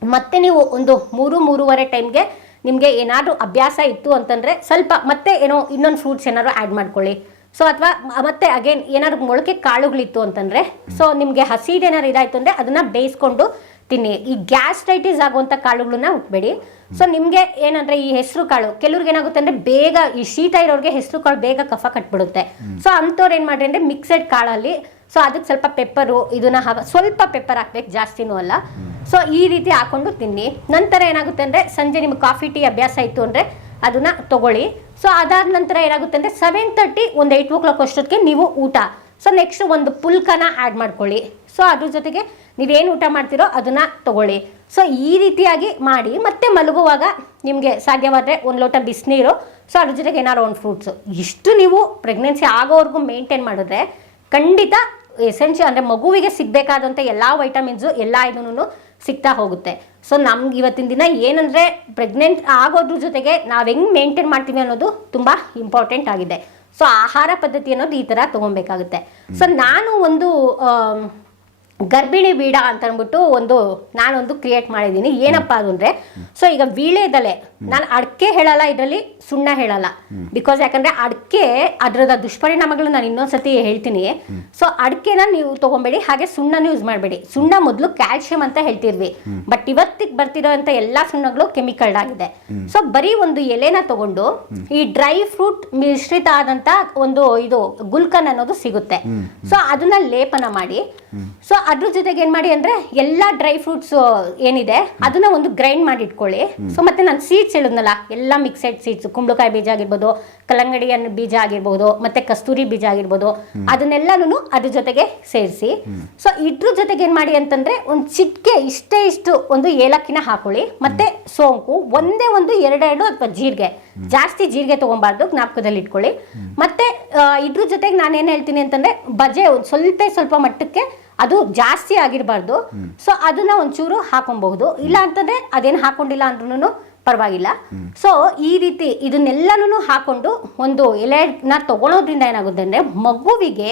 ಮತ್ತೆ ನೀವು ಒಂದು ಮೂರು, ಮೂರುವರೆ ಟೈಮ್ಗೆ ನಿಮಗೆ ಏನಾದರೂ ಅಭ್ಯಾಸ ಇತ್ತು ಅಂತಂದರೆ ಸ್ವಲ್ಪ ಮತ್ತೆ ಏನೋ ಇನ್ನೊಂದು ಫ್ರೂಟ್ಸ್ ಏನಾದರೂ ಆ್ಯಡ್ ಮಾಡ್ಕೊಳ್ಳಿ. ಸೊ ಅಥವಾ ಮತ್ತೆ ಅಗೇನ್ ಏನಾದ್ರು ಮೊಳಕೆ ಕಾಳುಗಳಿತ್ತು ಅಂತಂದರೆ ಸೊ ನಿಮಗೆ ಹಸಿದೇನಾದ್ರು ಇದಾಯಿತು ಅಂದರೆ ಅದನ್ನು ಬೇಯಿಸ್ಕೊಂಡು ತಿನ್ನಿ ಈ ಗ್ಯಾಸ್ಟ್ರೈಟಿಸ್ ಆಗುವಂಥ ಕಾಳುಗಳನ್ನ ಉಟ್ಬೇಡಿ ಸೊ ನಿಮಗೆ ಏನಂದ್ರೆ ಈ ಹೆಸರು ಕಾಳು, ಕೆಲವ್ರಿಗೆ ಏನಾಗುತ್ತೆ ಅಂದ್ರೆ ಬೇಗ ಈ ಶೀತ ಇರೋರಿಗೆ ಹೆಸರು ಕಾಳು ಬೇಗ ಕಫ ಕಟ್ಬಿಡುತ್ತೆ. ಸೊ ಅಂಥವ್ರು ಏನು ಮಾಡ್ರಿ ಅಂದ್ರೆ ಮಿಕ್ಸೆಡ್ ಕಾಳಲ್ಲಿ ಸೊ ಅದಕ್ಕೆ ಸ್ವಲ್ಪ ಪೆಪ್ಪರು ಇದನ್ನ ಸ್ವಲ್ಪ ಪೆಪ್ಪರ್ ಹಾಕ್ಬೇಕು, ಜಾಸ್ತಿನೂ ಅಲ್ಲ. ಸೊ ಈ ರೀತಿ ಹಾಕೊಂಡು ತಿನ್ನಿ. ನಂತರ ಏನಾಗುತ್ತೆ ಅಂದ್ರೆ ಸಂಜೆ ನಿಮ್ಗೆ ಕಾಫಿ ಟೀ ಅಭ್ಯಾಸ ಇತ್ತು ಅಂದ್ರೆ ಅದನ್ನ ತಗೊಳ್ಳಿ. ಸೊ ಅದಾದ ನಂತರ ಏನಾಗುತ್ತೆ ಅಂದ್ರೆ ಸೆವೆನ್ ತರ್ಟಿ ಒಂದು ಏಯ್ಟ್ ಓ ಕ್ಲಾಕ್ ಅಷ್ಟೊತ್ತಿಗೆ ನೀವು ಊಟ. ಸೊ ನೆಕ್ಸ್ಟ್ ಒಂದು ಪುಲ್ಕನ ಆ್ಯಡ್ ಮಾಡ್ಕೊಳ್ಳಿ. ಸೊ ಅದ್ರ ಜೊತೆಗೆ ನೀವೇನು ಊಟ ಮಾಡ್ತೀರೋ ಅದನ್ನ ತಗೊಳ್ಳಿ. ಸೊ ಈ ರೀತಿಯಾಗಿ ಮಾಡಿ ಮತ್ತೆ ಮಲಗುವಾಗ ನಿಮಗೆ ಸಾಧ್ಯವಾದರೆ ಒಂದು ಲೋಟ ಬಿಸಿನೀರು ಸೊ ಅದ್ರ ಜೊತೆಗೆ ಏನಾದ್ರು ಒಂದು ಫ್ರೂಟ್ಸು ಇಷ್ಟು ನೀವು ಪ್ರೆಗ್ನೆನ್ಸಿ ಆಗೋವರೆಗೂ ಮೇಂಟೈನ್ ಮಾಡಿದ್ರೆ ಖಂಡಿತ ಎಸೆನ್ಷಿಯಲ್ ಅಂದರೆ ಮಗುವಿಗೆ ಸಿಗಬೇಕಾದಂಥ ಎಲ್ಲ ವೈಟಮಿನ್ಸು ಎಲ್ಲ ಇದನ್ನು ಸಿಗ್ತಾ ಹೋಗುತ್ತೆ. ಸೊ ನಮ್ಗೆ ಇವತ್ತಿನ ದಿನ ಏನಂದರೆ ಪ್ರೆಗ್ನೆಂಟ್ ಆಗೋದ್ರ ಜೊತೆಗೆ ನಾವು ಹೆಂಗೆ ಮೇಂಟೈನ್ ಮಾಡ್ತೀವಿ ಅನ್ನೋದು ತುಂಬ ಇಂಪಾರ್ಟೆಂಟ್ ಆಗಿದೆ. ಸೊ ಆಹಾರ ಪದ್ಧತಿ ಅನ್ನೋದು ಈ ಥರ ತೊಗೊಬೇಕಾಗುತ್ತೆ. ಸೊ ನಾನು ಒಂದು ಗರ್ಭಿಣಿ ಬೀಡ ಅಂತ ಅಂದ್ಬಿಟ್ಟು ಒಂದು ನಾನೊಂದು ಕ್ರಿಯೇಟ್ ಮಾಡಿದ್ದೀನಿ. ಏನಪ್ಪಾ ಅದು ಅಂದರೆ ಸೊ ಈಗ ದಲೆ ನಾನು ಅಡಕೆ ಹೇಳಲ್ಲ ಇದರಲ್ಲಿ, ಸುಣ್ಣ ಹೇಳಲ್ಲ. ಬಿಕಾಸ್ ಯಾಕಂದ್ರೆ ಅಡಕೆ ಅದರದ ದುಷ್ಪರಿಣಾಮಗಳು ನಾನು ಇನ್ನೊಂದ್ಸತಿ ಹೇಳ್ತೀನಿ. ಸೊ ಅಡಕೆನ ನೀವು ತಗೊಬೇಡಿ, ಹಾಗೆ ಸುಣ್ಣನ ಯೂಸ್ ಮಾಡಬೇಡಿ. ಸುಣ್ಣ ಮೊದಲು ಕ್ಯಾಲ್ಸಿಯಂ ಅಂತ ಹೇಳ್ತಿರ್ವಿ ಬಟ್ ಇವತ್ತಿಗೆ ಬರ್ತಿರೋಂಥ ಎಲ್ಲಾ ಸುಣ್ಣಗಳು ಕೆಮಿಕಲ್ಡ್ ಆಗಿದೆ. ಸೊ ಬರೀ ಒಂದು ಎಲೆನ ತಗೊಂಡು ಈ ಡ್ರೈ ಫ್ರೂಟ್ ಮಿಶ್ರಿತ ಆದಂತ ಒಂದು ಇದು ಗುಲ್ಕನ್ ಅನ್ನೋದು ಸಿಗುತ್ತೆ. ಸೊ ಅದನ್ನ ಲೇಪನ ಮಾಡಿ. ಸೊ ಅದ್ರ ಜೊತೆಗೆ ಏನ್ ಮಾಡಿ ಅಂದ್ರೆ ಎಲ್ಲಾ ಡ್ರೈ ಫ್ರೂಟ್ಸ್ ಏನಿದೆ ಅದನ್ನ ಒಂದು ಗ್ರೈಂಡ್ ಮಾಡಿ ಇಟ್ಕೊಳ್ಳಿ. ಸೊ ಮತ್ತೆ ನಾನು ಸೀಡ್ಸ್ ಹೇಳಿದ್ನಲ್ಲ ಎಲ್ಲ ಮಿಕ್ಸೆಡ್ ಸೀಡ್ಸ್ ಕುಂಬಳಕಾಯಿ ಬೀಜ ಆಗಿರ್ಬೋದು ಕಲ್ಲಂಗಡಿ ಬೀಜ ಆಗಿರ್ಬೋದು ಮತ್ತೆ ಕಸ್ತೂರಿ ಬೀಜ ಆಗಿರ್ಬೋದು ಅದನ್ನೆಲ್ಲನೂ ಅದ್ರ ಜೊತೆಗೆ ಸೇರಿಸಿ. ಸೊ ಇದ್ರ ಜೊತೆಗೆ ಏನ್ ಮಾಡಿ ಅಂತಂದ್ರೆ ಒಂದು ಚಿಟ್ಕೆ ಇಷ್ಟೇ ಇಷ್ಟು ಒಂದು ಏಲಕ್ಕಿನ ಹಾಕೊಳ್ಳಿ ಮತ್ತೆ ಸೋಂಕು ಒಂದೇ ಒಂದು ಎರಡೆರಡು ಅಥವಾ ಜೀರಿಗೆ ಜಾಸ್ತಿ ಜೀರಿಗೆ ತೊಗೊಬಾರ್ದು ಜ್ಞಾಪಕದಲ್ಲಿ ಇಟ್ಕೊಳ್ಳಿ. ಮತ್ತೆ ಇದ್ರ ಜೊತೆಗೆ ನಾನೇನ್ ಹೇಳ್ತೀನಿ ಅಂತಂದ್ರೆ ಬಜೆ ಒಂದ್ ಸ್ವಲ್ಪ ಸ್ವಲ್ಪ ಮಟ್ಟಕ್ಕೆ ಅದು ಜಾಸ್ತಿ ಆಗಿರಬಾರ್ದು. ಸೊ ಅದನ್ನ ಒಂಚೂರು ಹಾಕೊಬಹುದು. ಇಲ್ಲ ಅಂತಂದ್ರೆ ಅದೇನು ಹಾಕೊಂಡಿಲ್ಲ ಅಂದ್ರೂ ಪರವಾಗಿಲ್ಲ. ಸೊ ಈ ರೀತಿ ಇದನ್ನೆಲ್ಲನೂ ಹಾಕೊಂಡು ಒಂದು ಎಲೆನ ತಗೊಳೋದ್ರಿಂದ ಏನಾಗುತ್ತೆ ಅಂದ್ರೆ ಮಗುವಿಗೆ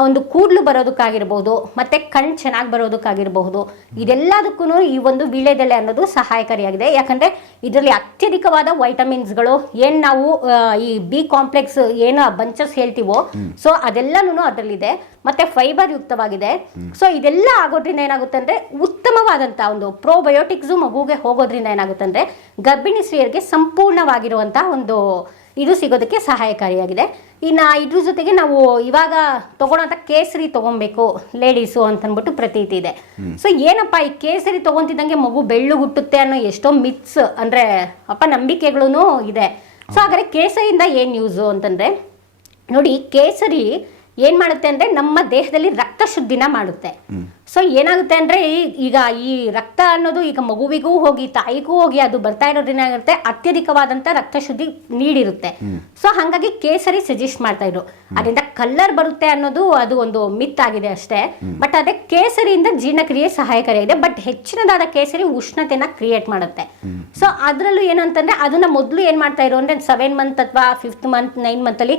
ಒಂದು ಕೂದಲು ಬರೋದಕ್ಕಾಗಿರ್ಬೋದು, ಮತ್ತೆ ಕಣ್ಣು ಚೆನ್ನಾಗಿ ಬರೋದಕ್ಕಾಗಿರಬಹುದು ಇದೆಲ್ಲದಕ್ಕೂ ಈ ಒಂದು ವೀಳ್ಯದೆಲೆ ಅನ್ನೋದು ಸಹಾಯಕಾರಿಯಾಗಿದೆ. ಯಾಕಂದ್ರೆ ಇದರಲ್ಲಿ ಅತ್ಯಧಿಕವಾದ ವೈಟಮಿನ್ಸ್ಗಳು, ಏನು ನಾವು ಈ ಬಿ ಕಾಂಪ್ಲೆಕ್ಸ್ ಏನು ಬಂಚಸ್ ಹೇಳ್ತೀವೋ, ಸೊ ಅದೆಲ್ಲನೂ ಅದರಲ್ಲಿದೆ. ಮತ್ತೆ ಫೈಬರ್ ಯುಕ್ತವಾಗಿದೆ. ಸೊ ಇದೆಲ್ಲ ಆಗೋದ್ರಿಂದ ಏನಾಗುತ್ತೆ ಅಂದರೆ ಉತ್ತಮವಾದಂತ ಒಂದು ಪ್ರೋಬಯೋಟಿಕ್ಸು ಮಗುಗೆ ಹೋಗೋದ್ರಿಂದ ಏನಾಗುತ್ತೆ ಅಂದರೆ ಗರ್ಭಿಣಿ ಸ್ತ್ರೀಯರಿಗೆ ಸಂಪೂರ್ಣವಾಗಿರುವಂಥ ಒಂದು ಇದು ಸಿಗೋದಕ್ಕೆ ಸಹಾಯಕಾರಿಯಾಗಿದೆ. ಇನ್ನು ಇದ್ರ ಜೊತೆಗೆ ನಾವು ಇವಾಗ ತಗೊಳೋಂಥ ಕೇಸರಿ ತೊಗೊಬೇಕು ಲೇಡೀಸು ಅಂತನ್ಬಿಟ್ಟು ಪ್ರತೀತಿ ಇದೆ. ಸೊ ಏನಪ್ಪ ಈ ಕೇಸರಿ ತೊಗೊತಿದ್ದಂಗೆ ಮಗು ಬೆಳ್ಳು ಹುಟ್ಟುತ್ತೆ ಅನ್ನೋ ಎಷ್ಟೋ ಮಿತ್ಸ್ ಅಂದರೆ ಅಪ್ಪ ನಂಬಿಕೆಗಳೂ ಇದೆ. ಸೊ ಹಾಗಾದರೆ ಕೇಸರಿಯಿಂದ ಏನು ಯೂಸು ಅಂತಂದರೆ ನೋಡಿ ಕೇಸರಿ ಏನು ಮಾಡುತ್ತೆ ಅಂದರೆ ನಮ್ಮ ದೇಹದಲ್ಲಿ ರಕ್ತ ಶುದ್ಧಿನ ಮಾಡುತ್ತೆ ಸೊ ಏನಾಗುತ್ತೆ ಅಂದ್ರೆ ಈಗ ಈ ರಕ್ತ ಅನ್ನೋದು ಈಗ ಮಗುವಿಗೂ ಹೋಗಿ ತಾಯಿಗೂ ಹೋಗಿ ಅದು ಬರ್ತಾ ಇರೋದ್ರಿಂದ ಏನಾಗುತ್ತೆ? ಅತ್ಯಧಿಕವಾದಂತ ರಕ್ತ ಶುದ್ಧಿ ನೀಡಿರುತ್ತೆ. ಸೊ ಹಾಗಾಗಿ ಕೇಸರಿ ಸಜೆಸ್ಟ್ ಮಾಡ್ತಾ ಇದ್ರು. ಅದರಿಂದ ಕಲ್ಲರ್ ಬರುತ್ತೆ ಅನ್ನೋದು ಅದು ಒಂದು ಮಿತ್ ಆಗಿದೆ ಅಷ್ಟೇ. ಬಟ್ ಅದೇ ಕೇಸರಿಯಿಂದ ಜೀರ್ಣಕ್ರಿಯೆ ಸಹಾಯಕಾರಿಯಾಗಿದೆ ಬಟ್ ಹೆಚ್ಚಿನದಾದ ಕೇಸರಿ ಉಷ್ಣತೆನ ಕ್ರಿಯೇಟ್ ಮಾಡುತ್ತೆ. ಸೊ ಅದರಲ್ಲೂ ಏನಂತಂದ್ರೆ ಅದನ್ನ ಮೊದಲು ಏನು ಮಾಡ್ತಾ ಇರೋ ಅಂದ್ರೆ ಸೆವೆನ್ ಮಂತ್ ಅಥವಾ ಫಿಫ್ತ್ ಮಂತ್ ನೈನ್ ಮಂತ್ ಅಲ್ಲಿ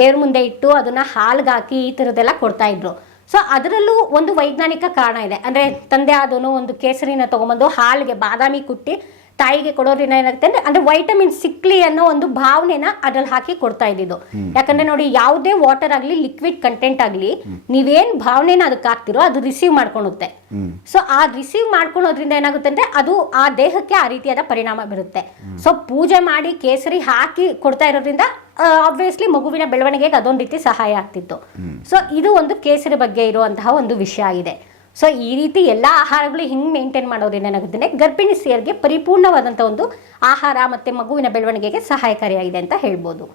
ದೇವ್ರ ಮುಂದೆ ಇಟ್ಟು ಅದನ್ನ ಹಾಲ್ಗಾಕಿ ಈ ಥರದ್ದೆಲ್ಲ ಕೊಡ್ತಾ ಇದ್ರು. ಸೊ ಅದರಲ್ಲೂ ಒಂದು ವೈಜ್ಞಾನಿಕ ಕಾರಣ ಇದೆ. ಅಂದ್ರೆ ತಂದೆ ಆದವನು ಒಂದು ಕೇಸರಿನ ತಗೊಂಬಂದು ಹಾಲಿಗೆ ಬಾದಾಮಿ ಕುಟ್ಟಿ ತಾಯಿಗೆ ಕೊಡೋದ್ರಿಂದ ಏನಾಗುತ್ತೆ ಅಂದ್ರೆ ಅಂದ್ರೆ ವೈಟಮಿನ್ ಸಿಕ್ಲಿ ಅನ್ನೋ ಒಂದು ಭಾವನೆನ ಅದ್ರಲ್ಲಿ ಹಾಕಿ ಕೊಡ್ತಾ ಇದ್ದಿದ್ದು. ಯಾಕಂದ್ರೆ ನೋಡಿ ಯಾವುದೇ ವಾಟರ್ ಆಗಲಿ ಲಿಕ್ವಿಡ್ ಕಂಟೆಂಟ್ ಆಗಲಿ ನೀವೇನ್ ಭಾವನೆನ ಅದಕ್ಕೆ ಹಾಕ್ತಿರೋ ಅದು ರಿಸೀವ್ ಮಾಡ್ಕೊಳುತ್ತೆ. ಸೊ ಆ ರಿಸೀವ್ ಮಾಡ್ಕೊಳೋದ್ರಿಂದ ಏನಾಗುತ್ತೆ ಅಂದ್ರೆ ಅದು ಆ ದೇಹಕ್ಕೆ ಆ ರೀತಿಯಾದ ಪರಿಣಾಮ ಬೀರುತ್ತೆ. ಸೊ ಪೂಜೆ ಮಾಡಿ ಕೇಸರಿ ಹಾಕಿ ಕೊಡ್ತಾ ಇರೋದ್ರಿಂದ ಆಬ್ವಿಯಸ್ಲಿ ಮಗುವಿನ ಬೆಳವಣಿಗೆಗೆ ಅದೊಂದು ರೀತಿ ಸಹಾಯ ಆಗ್ತಿತ್ತು. ಸೊ ಇದು ಒಂದು ಕೇಸರಿ ಬಗ್ಗೆ ಇರುವಂತಹ ಒಂದು ವಿಷಯ ಆಗಿದೆ. ಸೊ ಈ ರೀತಿ ಎಲ್ಲ ಆಹಾರಗಳು ಹಿಂಗೆ ಮೇಂಟೈನ್ ಮಾಡೋದ್ರಿಂದ ಏನಾಗುತ್ತೆ ಅಂದ್ರೆ ಗರ್ಭಿಣಿ ಸಿಯರ್ಗೆ ಪರಿಪೂರ್ಣವಾದಂಥ ಒಂದು ಆಹಾರ ಮತ್ತೆ ಮಗುವಿನ ಬೆಳವಣಿಗೆಗೆ ಸಹಾಯಕಾರಿಯಾಗಿದೆ ಅಂತ ಹೇಳ್ಬೋದು.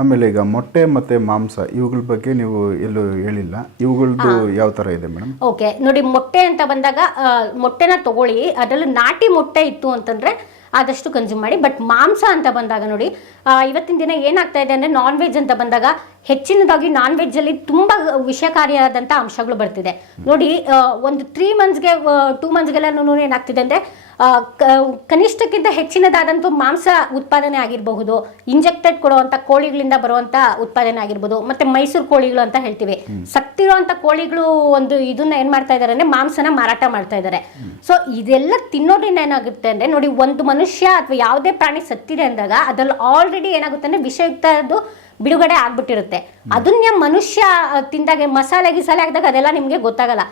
ಆಮೇಲೆ ಈಗ ಮೊಟ್ಟೆ ಮತ್ತೆ ಮಾಂಸ ಇವುಗಳ ಬಗ್ಗೆ ನೀವು ಎಲ್ಲೂ ಹೇಳಿಲ್ಲ. ಇವುಗಳದ್ದು ಯಾವ ಥರ ಇದೆ ಮೇಡಮ್? ಓಕೆ ನೋಡಿ ಮೊಟ್ಟೆ ಅಂತ ಬಂದಾಗ ಮೊಟ್ಟೆನ ತಗೊಳ್ಳಿ ಅದರಲ್ಲೂ ನಾಟಿ ಮೊಟ್ಟೆ ಇತ್ತು ಅಂತಂದ್ರೆ ಆದಷ್ಟು ಕನ್ಸ್ಯೂಮ್ ಮಾಡಿ. ಬಟ್ ಮಾಂಸ ಅಂತ ಬಂದಾಗ ನೋಡಿ ಇವತ್ತಿನ ದಿನ ಏನಾಗ್ತಾ ಇದೆ ಅಂದ್ರೆ ನಾನ್ ವೆಜ್ ಅಂತ ಬಂದಾಗ ಹೆಚ್ಚಿನದಾಗಿ ನಾನ್ ವೆಜ್ ಅಲ್ಲಿ ತುಂಬಾ ವಿಷಕಾರಿಯಾದಂತ ಅಂಶಗಳು ಬರ್ತಿದೆ. ನೋಡಿ ಒಂದು ತ್ರೀ ಮಂತ್ಸ್ಗೆ ಟೂ ಮಂತ್ಸ್ಗೆಲ್ಲ ಏನಾಗ್ತಿದೆ ಅಂದ್ರೆ ಕನಿಷ್ಠಕ್ಕಿಂತ ಹೆಚ್ಚಿನದಾದಂಥ ಮಾಂಸ ಉತ್ಪಾದನೆ ಆಗಿರಬಹುದು ಇಂಜೆಕ್ಟೆಡ್ ಕೊಡುವಂತ ಕೋಳಿಗಳಿಂದ ಬರುವಂತ ಉತ್ಪಾದನೆ ಆಗಿರ್ಬೋದು ಮತ್ತೆ ಮೈಸೂರು ಕೋಳಿಗಳು ಅಂತ ಹೇಳ್ತೀವಿ. ಸತ್ತಿರುವಂಥ ಕೋಳಿಗಳು ಒಂದು ಇದನ್ನ ಏನ್ ಮಾಡ್ತಾ ಇದಾರೆ ಅಂದ್ರೆ ಮಾಂಸನ ಮಾರಾಟ ಮಾಡ್ತಾ ಇದ್ದಾರೆ ಸೊ ಇದೆಲ್ಲ ತಿನ್ನೋದ್ರಿಂದ ಏನಾಗುತ್ತೆ ಅಂದ್ರೆ ನೋಡಿ ಒಂದು ಮನುಷ್ಯ ಅಥವಾ ಯಾವುದೇ ಪ್ರಾಣಿ ಸತ್ತಿದೆ ಅಂದಾಗ ಅದ್ರಲ್ಲಿ ಆಲ್ರೆಡಿ ಏನಾಗುತ್ತೆ ಅಂದ್ರೆ ವಿಷಯುಕ್ತದ್ದು ಬಿಡುಗಡೆ ಆಗ್ಬಿಟ್ಟಿರುತ್ತೆ. ಅದನ್ನ ಮನುಷ್ಯ ತಿಂದಾಗ ಮಸಾಲೆ ಗಿಸಾಲೆ ಹಾಕಿದಾಗ ಅದೆಲ್ಲ ನಿಮಗೆ ಗೊತ್ತಾಗಲ್ಲ.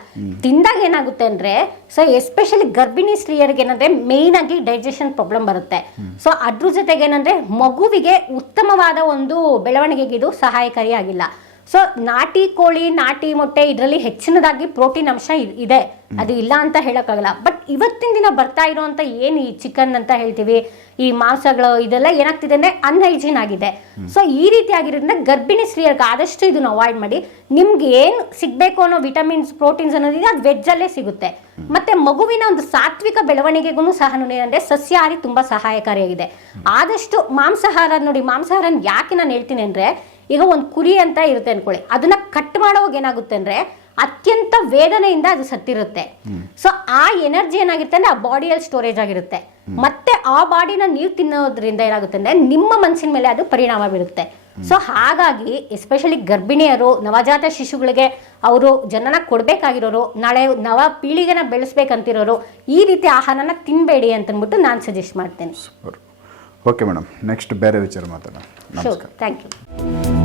ತಿಂದಾಗ ಏನಾಗುತ್ತೆ ಅಂದ್ರೆ ಸೊ ಎಸ್ಪೆಷಲಿ ಗರ್ಭಿಣಿ ಸ್ತ್ರೀಯರಿಗೆ ಏನಂದ್ರೆ ಮೇಯ್ನ್ ಆಗಿ ಡೈಜೆಷನ್ ಪ್ರಾಬ್ಲಮ್ ಬರುತ್ತೆ. ಸೊ ಅದ್ರ ಜೊತೆಗೆ ಏನಂದ್ರೆ ಮಗುವಿಗೆ ಉತ್ತಮವಾದ ಒಂದು ಬೆಳವಣಿಗೆಗೆ ಇದು ಸಹಾಯಕಾರಿಯಾಗಿಲ್ಲ ಸೊ ನಾಟಿ ಕೋಳಿ, ನಾಟಿ ಮೊಟ್ಟೆ ಇದರಲ್ಲಿ ಹೆಚ್ಚಿನದಾಗಿ ಪ್ರೋಟೀನ್ ಅಂಶ ಇದೆ. ಅದು ಇಲ್ಲ ಅಂತ ಹೇಳಕ್ಕಾಗಲ್ಲ. ಬಟ್ ಇವತ್ತಿನ ದಿನ ಬರ್ತಾ ಇರುವಂತ ಏನು ಈ ಚಿಕನ್ ಅಂತ ಹೇಳ್ತೀವಿ, ಈ ಮಾಂಸಗಳು, ಇದೆಲ್ಲ ಏನಾಗ್ತಿದೆ ಅಂದ್ರೆ ಅನ್ಹೈಜೀನ್ ಆಗಿದೆ. ಸೊ ಈ ರೀತಿ ಆಗಿರೋದ್ರಿಂದ ಗರ್ಭಿಣಿ ಸ್ತ್ರೀಯರ್ಗೆ ಆದಷ್ಟು ಇದನ್ನ ಅವಾಯ್ಡ್ ಮಾಡಿ. ನಿಮ್ಗೆ ಏನು ಸಿಗ್ಬೇಕು ಅನ್ನೋ ವಿಟಮಿನ್ಸ್ ಪ್ರೋಟೀನ್ಸ್ ಅನ್ನೋದಿದೆ, ಅದು ವೆಜ್ ಅಲ್ಲೇ ಸಿಗುತ್ತೆ. ಮತ್ತೆ ಮಗುವಿನ ಒಂದು ಸಾತ್ವಿಕ ಬೆಳವಣಿಗೆಗೂ ಸಹ ಏನಂದ್ರೆ ಸಸ್ಯಾಹಾರಿ ತುಂಬಾ ಸಹಾಯಕಾರಿಯಾಗಿದೆ. ಆದಷ್ಟು ಮಾಂಸಾಹಾರ ನೋಡಿ ಮಾಂಸಾಹಾರ ಯಾಕೆ ನಾನು ಹೇಳ್ತೀನಿ ಅಂದ್ರೆ ಈಗ ಒಂದು ಕುರಿ ಅಂತ ಇರುತ್ತೆ ಅನ್ಕೊಳ್ಳಿ. ಅದನ್ನ ಕಟ್ ಮಾಡೋವಾಗ ಏನಾಗುತ್ತೆ ಅಂದ್ರೆ ಅತ್ಯಂತ ವೇದನೆಯಿಂದ ಅದು ಸತ್ತಿರುತ್ತೆ. ಸೊ ಆ ಎನರ್ಜಿ ಏನಾಗಿರುತ್ತೆ ಅಂದ್ರೆ ಆ ಬಾಡಿಯಲ್ಲಿ ಸ್ಟೋರೇಜ್ ಆಗಿರುತ್ತೆ. ಮತ್ತೆ ಆ ಬಾಡಿನ ನೀವು ತಿನ್ನೋದ್ರಿಂದ ಏನಾಗುತ್ತೆ ಅಂದ್ರೆ ನಿಮ್ಮ ಮನಸ್ಸಿನ ಮೇಲೆ ಅದು ಪರಿಣಾಮ ಬೀರುತ್ತೆ. ಸೊ ಹಾಗಾಗಿ ಎಸ್ಪೆಷಲಿ ಗರ್ಭಿಣಿಯರು ನವಜಾತ ಶಿಶುಗಳಿಗೆ ಅವರು ಜನನ ಕೊಡಬೇಕಾಗಿರೋರು ನಾಳೆ ನವ ಪೀಳಿಗೆನ ಬೆಳೆಸ್ಬೇಕಂತಿರೋರು ಈ ರೀತಿ ಆಹಾರನ ತಿನ್ಬೇಡಿ ಅಂತನ್ಬಿಟ್ಟು ನಾನು ಸಜೆಸ್ಟ್ ಮಾಡ್ತೇನೆ. ಓಕೆ ಮೇಡಮ್ ನೆಕ್ಸ್ಟ್ ಬೇರೆ ವಿಚಾರ ಮಾತಾಡೋಣ. Thank you